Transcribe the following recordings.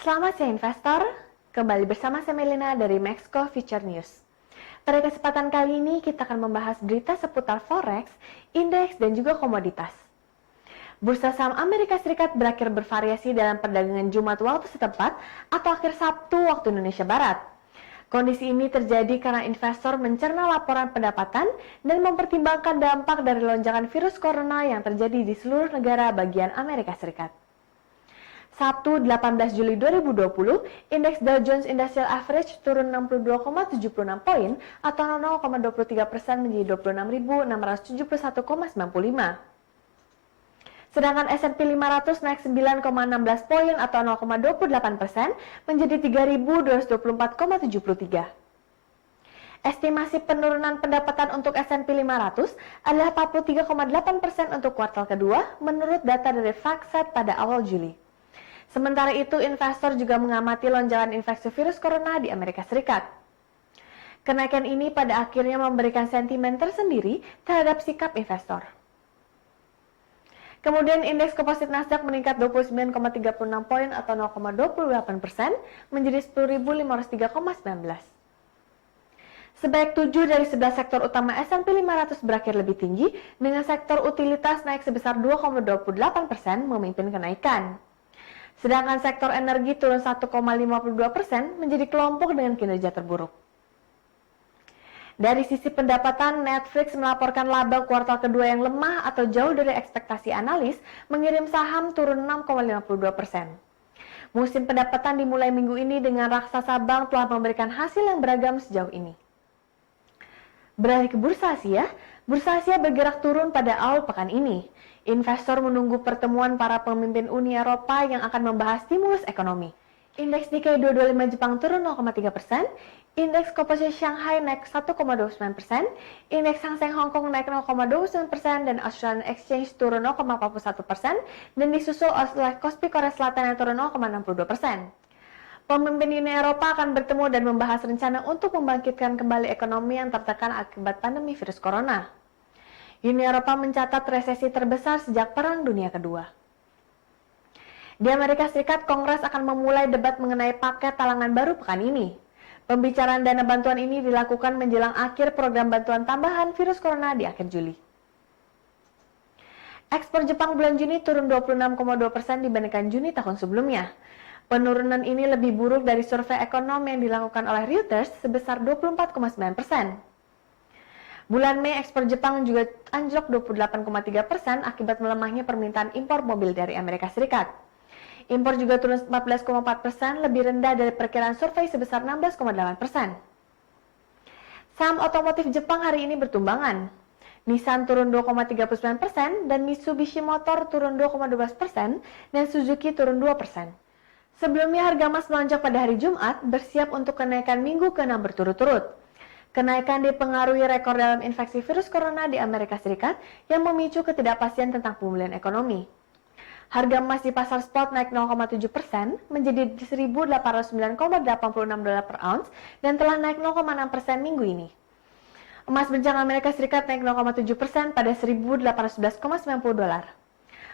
Selamat siang investor, kembali bersama saya Melina dari Maxco Future News. Pada kesempatan kali ini kita akan membahas berita seputar forex, indeks, dan juga komoditas. Bursa saham Amerika Serikat berakhir bervariasi dalam perdagangan Jumat waktu setempat atau akhir Sabtu waktu Indonesia Barat. Kondisi ini terjadi karena investor mencerna laporan pendapatan dan mempertimbangkan dampak dari lonjakan virus corona yang terjadi di seluruh negara bagian Amerika Serikat. Sabtu 18 Juli 2020, indeks Dow Jones Industrial Average turun 62,76 poin atau 0,23% menjadi 26.671,95. Sedangkan S&P 500 naik 9,16 poin atau 0,28% menjadi 3.224,73. Estimasi penurunan pendapatan untuk S&P 500 adalah 43,8% untuk kuartal kedua menurut data dari FactSet pada awal Juli. Sementara itu, investor juga mengamati lonjakan infeksi virus corona di Amerika Serikat. Kenaikan ini pada akhirnya memberikan sentimen tersendiri terhadap sikap investor. Kemudian indeks komposit Nasdaq meningkat 29,36 poin atau 0,28% menjadi 10.503,19. Sebanyak 7 dari 11 sektor utama S&P 500 berakhir lebih tinggi, dengan sektor utilitas naik sebesar 2,28% memimpin kenaikan. Sedangkan sektor energi turun 1,52% menjadi kelompok dengan kinerja terburuk. Dari sisi pendapatan, Netflix melaporkan laba kuartal kedua yang lemah atau jauh dari ekspektasi analis, mengirim saham turun 6,52%. Musim pendapatan dimulai minggu ini dengan raksasa bank telah memberikan hasil yang beragam sejauh ini. Beralih ke Bursa Asia bergerak turun pada awal pekan ini. Investor menunggu pertemuan para pemimpin Uni Eropa yang akan membahas stimulus ekonomi. Indeks Nikkei 225 Jepang turun 0,3%, indeks komposit Shanghai naik 1,29%, indeks Hang Seng Hong Kong naik 0,29% dan Australian Exchange turun 0,41% dan disusul oleh Kospi Korea Selatan yang turun 0,62%. Pemimpin Uni Eropa akan bertemu dan membahas rencana untuk membangkitkan kembali ekonomi yang tertekan akibat pandemi virus corona. Uni Eropa mencatat resesi terbesar sejak Perang Dunia Kedua. Di Amerika Serikat, Kongres akan memulai debat mengenai paket talangan baru pekan ini. Pembicaraan dana bantuan ini dilakukan menjelang akhir program bantuan tambahan virus corona di akhir Juli. Ekspor Jepang bulan Juni turun 26,2% dibandingkan Juni tahun sebelumnya. Penurunan ini lebih buruk dari survei ekonomi yang dilakukan oleh Reuters sebesar 24,9%. Bulan Mei, ekspor Jepang juga anjlok 28,3% akibat melemahnya permintaan impor mobil dari Amerika Serikat. Impor juga turun 14,4%, lebih rendah dari perkiraan survei sebesar 16,8%. Saham otomotif Jepang hari ini bertumbangan. Nissan turun 2,39% dan Mitsubishi Motor turun 2,12% dan Suzuki turun 2%. Sebelumnya harga emas melonjak pada hari Jumat, bersiap untuk kenaikan minggu ke-6 berturut-turut. Kenaikan dipengaruhi rekor dalam infeksi virus corona di Amerika Serikat yang memicu ketidakpastian tentang pemulihan ekonomi. Harga emas di pasar spot naik 0,7% menjadi $1.809,86 per ounce dan telah naik 0,6% minggu ini. Emas berjangka Amerika Serikat naik 0,7% pada $1.811,90.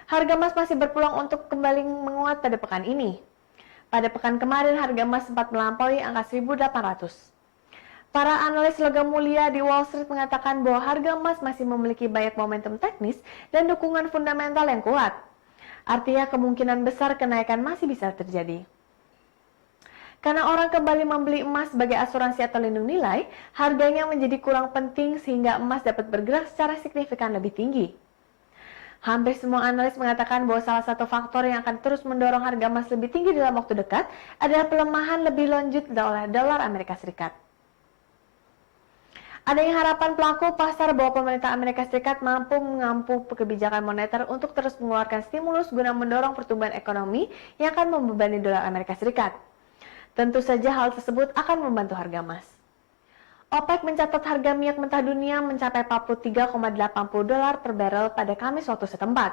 Harga emas masih berpeluang untuk kembali menguat pada pekan ini. Pada pekan kemarin harga emas sempat melampaui angka 1.800. Para analis logam mulia di Wall Street mengatakan bahwa harga emas masih memiliki banyak momentum teknis dan dukungan fundamental yang kuat. Artinya kemungkinan besar kenaikan masih bisa terjadi. Karena orang kembali membeli emas sebagai asuransi atau lindung nilai, harganya menjadi kurang penting sehingga emas dapat bergerak secara signifikan lebih tinggi. Hampir semua analis mengatakan bahwa salah satu faktor yang akan terus mendorong harga emas lebih tinggi dalam waktu dekat adalah pelemahan lebih lanjut oleh dolar Amerika Serikat. Adanya harapan pelaku pasar bahwa pemerintah Amerika Serikat mampu mengampu kebijakan moneter untuk terus mengeluarkan stimulus guna mendorong pertumbuhan ekonomi yang akan membebani dolar Amerika Serikat. Tentu saja hal tersebut akan membantu harga emas. OPEC mencatat harga minyak mentah dunia mencapai $43,80 per barrel pada Kamis waktu setempat.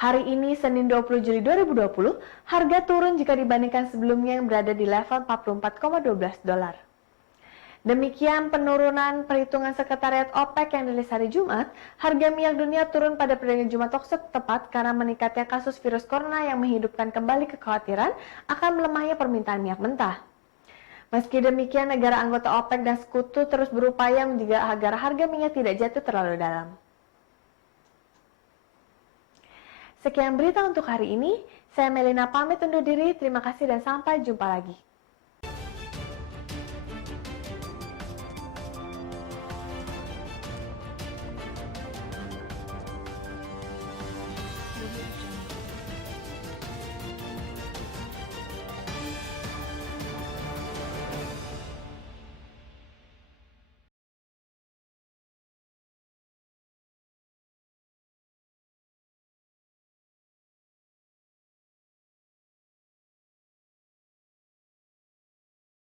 Hari ini, Senin 20 Juli 2020, harga turun jika dibandingkan sebelumnya yang berada di level $44,12. Demikian penurunan perhitungan sekretariat OPEC yang dirilis hari Jumat, harga minyak dunia turun pada perdagangan Jumat waktu tepat karena meningkatnya kasus virus corona yang menghidupkan kembali kekhawatiran akan melemahnya permintaan minyak mentah. Meski demikian, negara anggota OPEC dan sekutu terus berupaya menjaga agar harga minyak tidak jatuh terlalu dalam. Sekian berita untuk hari ini. Saya Melina pamit undur diri. Terima kasih dan sampai jumpa lagi.